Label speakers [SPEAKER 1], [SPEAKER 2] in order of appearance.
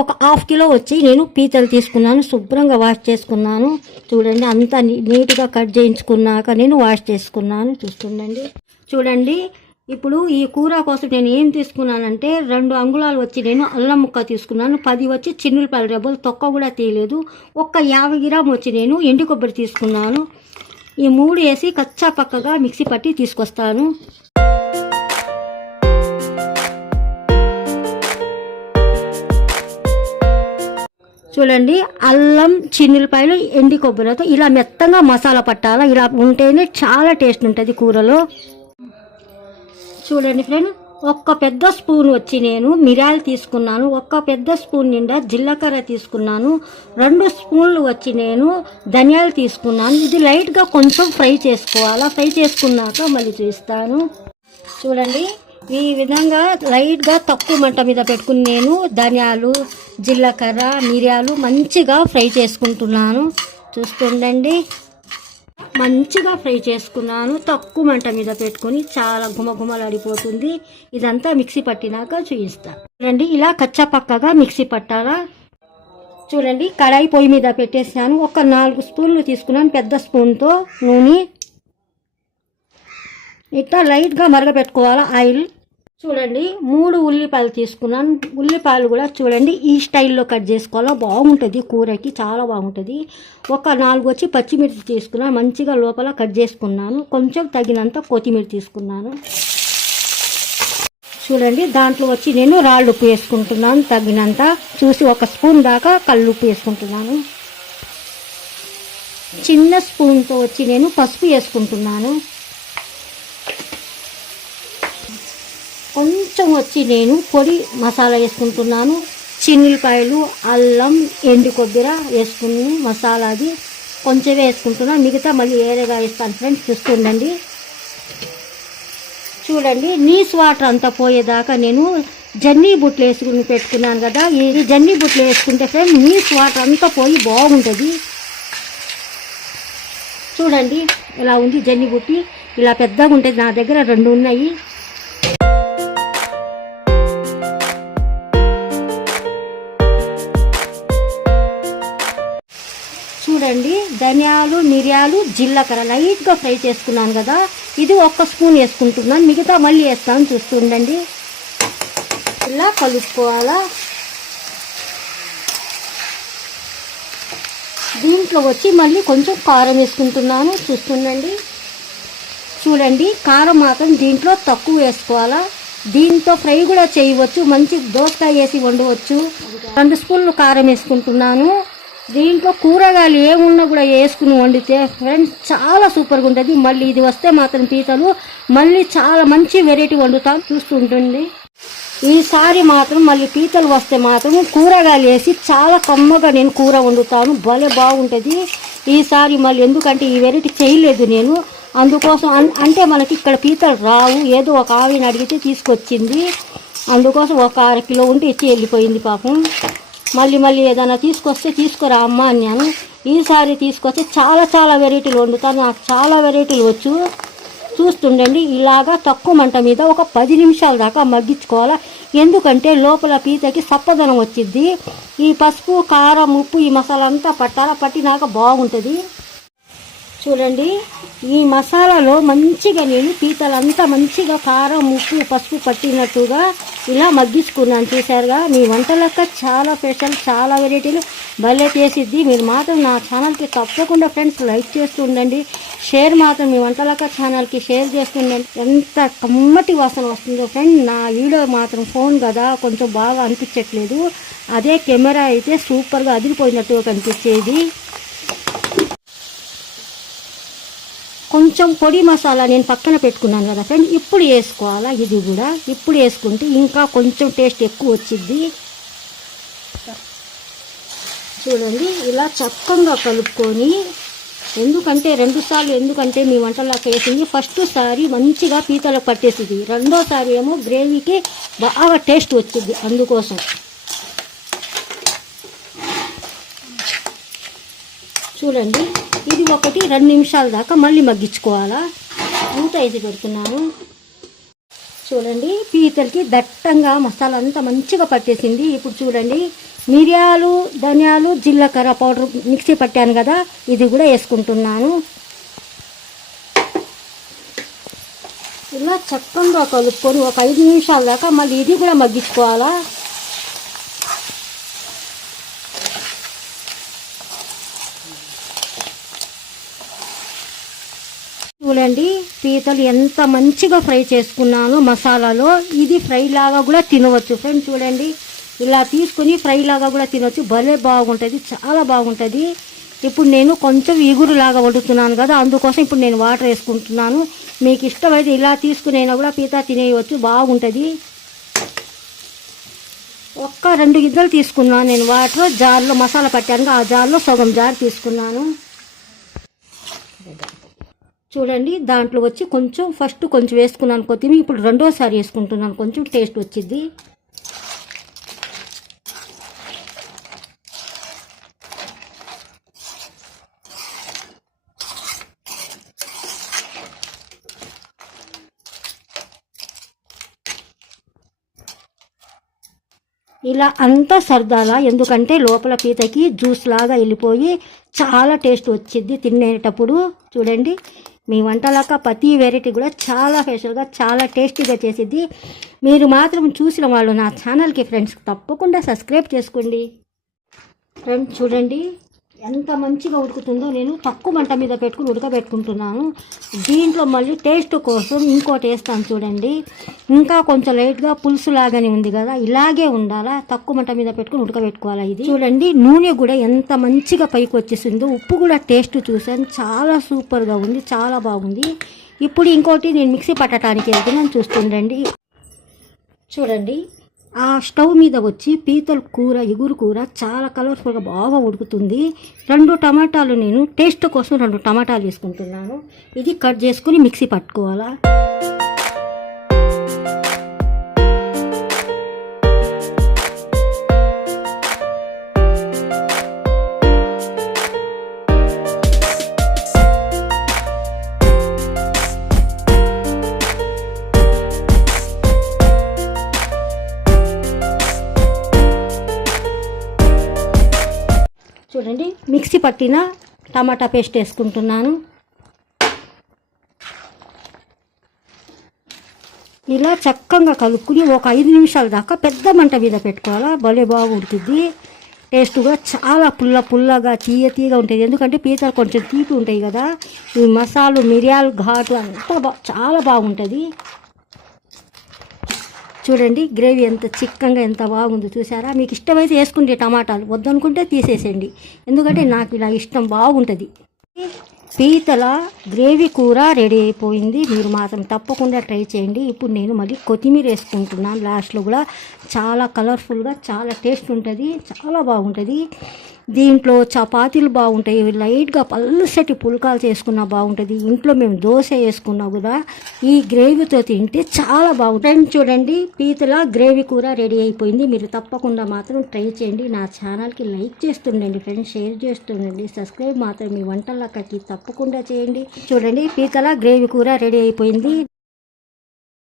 [SPEAKER 1] ఒక half kilo వచ్చి నేను పీతలు తీసుకున్నాను శుభ్రంగా వాష్ చేసుకున్నాను. చూడండి అంతా నీట్గా కట్ చేయించుకున్నాక నేను వాష్ చేసుకున్నాను. చూస్తుండండి. చూడండి ఇప్పుడు ఈ కూర కోసం నేను ఏం తీసుకున్నానంటే రెండు అంగుళాలు వచ్చి నేను అల్లం ముక్క తీసుకున్నాను. పది వచ్చి చిన్నులపాయల రెబ్బలు తొక్క కూడా తీయలేదు. ఒక్క యాభై గ్రామ్ వచ్చి నేను ఎండు కొబ్బరి తీసుకున్నాను. ఈ మూడు వేసి కచ్చా పక్కగా మిక్సీ పట్టి తీసుకొస్తాను. చూడండి అల్లం చిన్నులపాయలు ఎండి కొబ్బరితో ఇలా మెత్తంగా మసాలా పట్టాలా ఇలా ఉంటేనే చాలా టేస్ట్ ఉంటుంది కూరలో. చూడండి ఫ్రెండ్ ఒక్క పెద్ద స్పూన్ వచ్చి నేను మిరాలు తీసుకున్నాను ఒక్క పెద్ద స్పూన్ నిండా జీలకర్ర తీసుకున్నాను రెండు స్పూన్లు వచ్చి నేను ధనియాలు తీసుకున్నాను. ఇది లైట్గా కొంచెం ఫ్రై చేసుకోవాలా? ఫ్రై చేసుకున్నాక మళ్ళీ చూస్తాను. చూడండి ఈ విధంగా లైట్గా తక్కువ మంట మీద పెట్టుకుని నేను ధనియాలు జీలకర్ర మిరియాలు మంచిగా ఫ్రై చేసుకుంటున్నాను. చూస్తుండండి. మంచిగా ఫ్రై చేసుకున్నాను. తక్కువ మంట మీద పెట్టుకొని చాలా గుమగుమలాడిపోతుంది ఇదంతా మిక్సీ పట్టినాక చూయిస్తా. చూడండి ఇలా కచ్చా పక్కగా మిక్సీ పట్టాలా? చూడండి కడాయి పొయ్యి మీద పెట్టేసాను ఒక నాలుగు స్పూన్లు తీసుకున్నాను పెద్ద స్పూన్తో నూనె. ఇట్లా లైట్గా మరగపెట్టుకోవాలా? ఆయిల్. చూడండి మూడు ఉల్లిపాయలు తీసుకున్నాను ఉల్లిపాయలు కూడా చూడండి ఈ స్టైల్లో కట్ చేసుకోవాలా? బాగుంటుంది కూరకి చాలా బాగుంటుంది. ఒక నాలుగు వచ్చి పచ్చిమిర్చి తీసుకున్నాను మంచిగా లోపల కట్ చేసుకున్నాను. కొంచెం తగినంత కొత్తిమీర తీసుకున్నాను. చూడండి దాంట్లో వచ్చి నేను రాళ్ళు ఉప్పు వేసుకుంటున్నాను. తగినంత చూసి ఒక స్పూన్ దాకా కళ్ళు ఉప్పు వేసుకుంటున్నాను. చిన్న స్పూన్తో వచ్చి నేను పసుపు వేసుకుంటున్నాను. కొంచెం వచ్చి నేను పొడి మసాలా వేసుకుంటున్నాను. చిన్నిపాయలు అల్లం ఎండు కొబ్బరి వేసుకుని మసాలాది కొంచెం వేసుకుంటున్నాను మిగతా మళ్ళీ ఏరేగా వేస్తాను ఫ్రెండ్స్ చూస్తుండండి. చూడండి నీస్ వాటర్ అంతా పోయేదాకా నేను జన్నీ బుట్లు వేసుకుని పెట్టుకున్నాను కదా. ఈ జన్నీ బుట్లు వేసుకుంటే ఫ్రెండ్ నీస్ వాటర్ అంతా పోయి బాగుంటుంది. చూడండి ఇలా ఉంది జన్నీ బుట్టి. ఇలా పెద్దగా ఉంటుంది నా దగ్గర రెండు ఉన్నాయి. ధనియాలు మిరియాలు జీలకర్ర లైట్గా ఫ్రై చేసుకున్నాను కదా ఇది ఒక్క స్పూన్ వేసుకుంటున్నాను మిగతా మళ్ళీ వేస్తాను చూస్తుండండి ఇలా కలుపుకోవాలా? దీంట్లో వచ్చి మళ్ళీ కొంచెం కారం వేసుకుంటున్నాను చూస్తుండండి చూడండి కారం మాత్రం దీంట్లో తక్కువ వేసుకోవాలా? దీంతో ఫ్రై కూడా చేయవచ్చు మంచి దోసకాయ వేసి వండవచ్చు. రెండు స్పూన్లు కారం వేసుకుంటున్నాను. దీంట్లో కూరగాయలు ఏమున్నా కూడా వేసుకుని వండితే ఫ్రెండ్స్ చాలా సూపర్గా ఉంటుంది. మళ్ళీ ఇది వస్తే మాత్రం పీతలు. మళ్ళీ చాలా మంచి వెరైటీ వండుతాం చూస్తుంటుంది. ఈసారి మాత్రం మళ్ళీ పీతలు వస్తే మాత్రం కూరగాయలు వేసి చాలా కమ్మగా నేను కూర వండుతాను. భలే బాగుంటుంది. ఈసారి మళ్ళీ ఎందుకంటే ఈ వెరైటీ చేయలేదు నేను. అందుకోసం అంటే మనకి ఇక్కడ పీతలు రావు. ఏదో ఒక ఆవిని అడిగితే తీసుకొచ్చింది. అందుకోసం ఒక అర కిలో ఉంటే ఇచ్చి వెళ్ళిపోయింది పాపం. మళ్ళీ మళ్ళీ ఏదైనా తీసుకొస్తే తీసుకురా అమ్మ అన్నాను ఈసారి తీసుకొస్తే చాలా చాలా వెరైటీలు వండుతాను. నాకు చాలా వెరైటీలు వచ్చు. చూస్తుండండి ఇలాగా తక్కువ మంట మీద ఒక పది నిమిషాల దాకా మగ్గించుకోవాలి? ఎందుకంటే లోపల పీతకి సప్పదనం వచ్చింది ఈ పసుపు కారం ఉప్పు ఈ మసాలా అంతా పట్టాలా పట్టినాక బాగుంటుంది. చూడండి ఈ మసాలాలో మంచిగా నేను పీతలంతా మంచిగా కారం ఉప్పు పసుపు పట్టినట్టుగా ఇలా మగ్గించుకున్నాను. చూసారుగా మీ వంటలక్క చాలా స్పెషల్ చాలా వెరైటీలు భలే చేసిద్ది. మీరు మాత్రం నా ఛానల్కి తప్పకుండా ఫ్రెండ్స్ లైక్ చేస్తూ ఉండండి. షేర్ మాత్రం మీ వంటలక్క ఛానల్కి షేర్ చేస్తుండండి ఎంత కమ్మటి వాసన వస్తుందో ఫ్రెండ్ నా వీడియో మాత్రం ఫోన్ కదా కొంచెం బాగా అనిపించట్లేదు. అదే కెమెరా అయితే సూపర్గా అదిరిపోయినట్టుగా కనిపించేది. కొంచెం పొడి మసాలా నేను పక్కన పెట్టుకున్నాను కదా ఫ్రెండ్ ఇప్పుడు వేసుకోవాలా? ఇది కూడా ఇప్పుడు వేసుకుంటే ఇంకా కొంచెం టేస్ట్ ఎక్కువ వచ్చింది చూడండి ఇలా చక్కగా కలుపుకొని ఎందుకంటే రెండు సార్లు ఎందుకంటే మీ వంటలోకి వేసింది ఫస్ట్ సారి మంచిగా పీతలకు పట్టేసింది. రెండోసారి ఏమో గ్రేవీకి బాగా టేస్ట్ వచ్చింది అందుకోసం. చూడండి. ఇది ఒకటి రెండు నిమిషాల దాకా మళ్ళీ మగ్గించుకోవాలా? మూత ఇది పెడుతున్నాను. చూడండి పీతలకి దట్టంగా మసాలా అంతా మంచిగా పట్టేసింది. ఇప్పుడు చూడండి మిరియాలు ధనియాలు జీలకర్ర పౌడర్ మిక్సీ పట్టాను కదా ఇది కూడా వేసుకుంటున్నాను. ఇలా చక్కగా కలుపుకొని ఒక ఐదు నిమిషాల దాకా మళ్ళీ ఇది కూడా మగ్గించుకోవాలా? చూడండి పీతలు ఎంత మంచిగా ఫ్రై చేసుకున్నాను మసాలాలో ఇది ఫ్రై లాగా కూడా తినవచ్చు. ఫ్రెండ్స్ చూడండి ఇలా తీసుకుని ఫ్రై లాగా కూడా తినవచ్చు భలే బాగుంటుంది చాలా బాగుంటుంది. ఇప్పుడు నేను కొంచెం ఇగురు లాగా వండుతున్నాను కదా అందుకోసం ఇప్పుడు నేను వాటర్ వేసుకుంటున్నాను. మీకు ఇష్టమైతే ఇలా తీసుకునైనా కూడా పీత తినేయవచ్చు బాగుంటుంది. ఒక్క రెండు గిద్దలు తీసుకున్నాను నేను వాటర్ జార్లో మసాలా పట్టాను ఆ జార్లో సగం జార్ తీసుకున్నాను. చూడండి దాంట్లో వచ్చి కొంచెం ఫస్ట్ కొంచెం వేసుకున్నాను కొత్తిమీర ఇప్పుడు రెండోసారి వేసుకుంటున్నాను. కొంచెం టేస్ట్ వచ్చింది. ఇలా అంతా సర్దాలా ఎందుకంటే లోపల పీతకి జ్యూస్ లాగా వెళ్ళిపోయి చాలా టేస్ట్ వచ్చింది తినేటప్పుడు. చూడండి మీ వంటలాక ప్రతి వెరైటీ కూడా చాలా స్పెషల్గా చాలా టేస్టీగా చేసిద్ది. మీరు మాత్రం చూసిన వాళ్ళు నా ఛానల్కి ఫ్రెండ్స్ తప్పకుండా సబ్స్క్రైబ్ చేసుకోండి. ఫ్రెండ్స్ చూడండి. ఎంత మంచిగా ఉడుకుతుందో నేను తక్కువ మంట మీద పెట్టుకుని ఉడకబెట్టుకుంటున్నాను. దీంట్లో మళ్ళీ టేస్ట్ కోసం ఇంకోటి వేస్తాను చూడండి. ఇంకా కొంచెం లైట్గా పులుసు లాగానే ఉంది కదా ఇలాగే ఉండాలా? తక్కువ మంట మీద పెట్టుకుని ఉడకబెట్టుకోవాలా ఇది? చూడండి నూనె కూడా ఎంత మంచిగా పైకి వచ్చేసిందో ఉప్పు కూడా టేస్ట్ చూసాను చాలా సూపర్గా ఉంది చాలా బాగుంది. ఇప్పుడు ఇంకోటి నేను మిక్సీ పట్టడానికి వెళ్తున్నాను చూస్తుండండి. చూడండి ఆ స్టవ్ మీద వచ్చి పీతల కూర ఇగురు కూర చాలా కలర్ఫుల్గా బాగా ఉడుకుతుంది. రెండు టమాటాలు నేను టేస్ట్ కోసం రెండు టమాటాలు వేసుకుంటున్నాను. ఇది కట్ చేసుకుని మిక్సీ పట్టుకోవాలా? పట్టిన టమాటా పేస్ట్ వేసుకుంటున్నాను. ఇలా చక్కగా కలుపుకుని ఒక ఐదు నిమిషాల దాకా పెద్ద మంట మీద పెట్టుకోవాలా? భలే బాగా ఉడుతుంది టేస్ట్గా చాలా పుల్ల పుల్లగా తీయ తీయగా ఉంటుంది. ఎందుకంటే పీతలు కొంచెం తీపి ఉంటాయి కదా. ఈ మసాలు మిరియాలు ఘాటు అంతా బా చాలా బాగుంటుంది. చూడండి గ్రేవీ ఎంత చిక్కగా ఎంత బాగుందో చూసారా? మీకు ఇష్టమైతే వేసుకుంటే టమాటాలు వద్దనుకుంటే తీసేసేయండి. ఎందుకంటే నాకు ఇలా ఇష్టం బాగుంటుంది. పీతల గ్రేవీ కూర రెడీ అయిపోయింది. మీరు మాత్రం తప్పకుండా ట్రై చేయండి. ఇప్పుడు నేను మళ్ళీ కొత్తిమీర వేసుకుంటున్నాను. లాస్ట్లో కూడా చాలా కలర్ఫుల్గా చాలా టేస్ట్ ఉంటుంది. చాలా బాగుంటుంది. దీంట్లో చపాతీలు బాగుంటాయి లైట్గా పల్సటి పుల్కాలు చేసుకున్నా బాగుంటుంది ఇంట్లో మేము దోశ వేసుకున్నా కూడా ఈ గ్రేవీతో తింటే చాలా బాగుంటుంది. చూడండి పీతల గ్రేవీ కూర రెడీ అయిపోయింది. మీరు తప్పకుండా మాత్రం ట్రై చేయండి. నా ఛానల్కి లైక్ చేస్తుండండి ఫ్రెండ్స్ షేర్ చేస్తుండండి సబ్స్క్రైబ్ మాత్రం మీ వంటలకి తప్పకుండా చేయండి. చూడండి పీతల గ్రేవీ కూర రెడీ అయిపోయింది.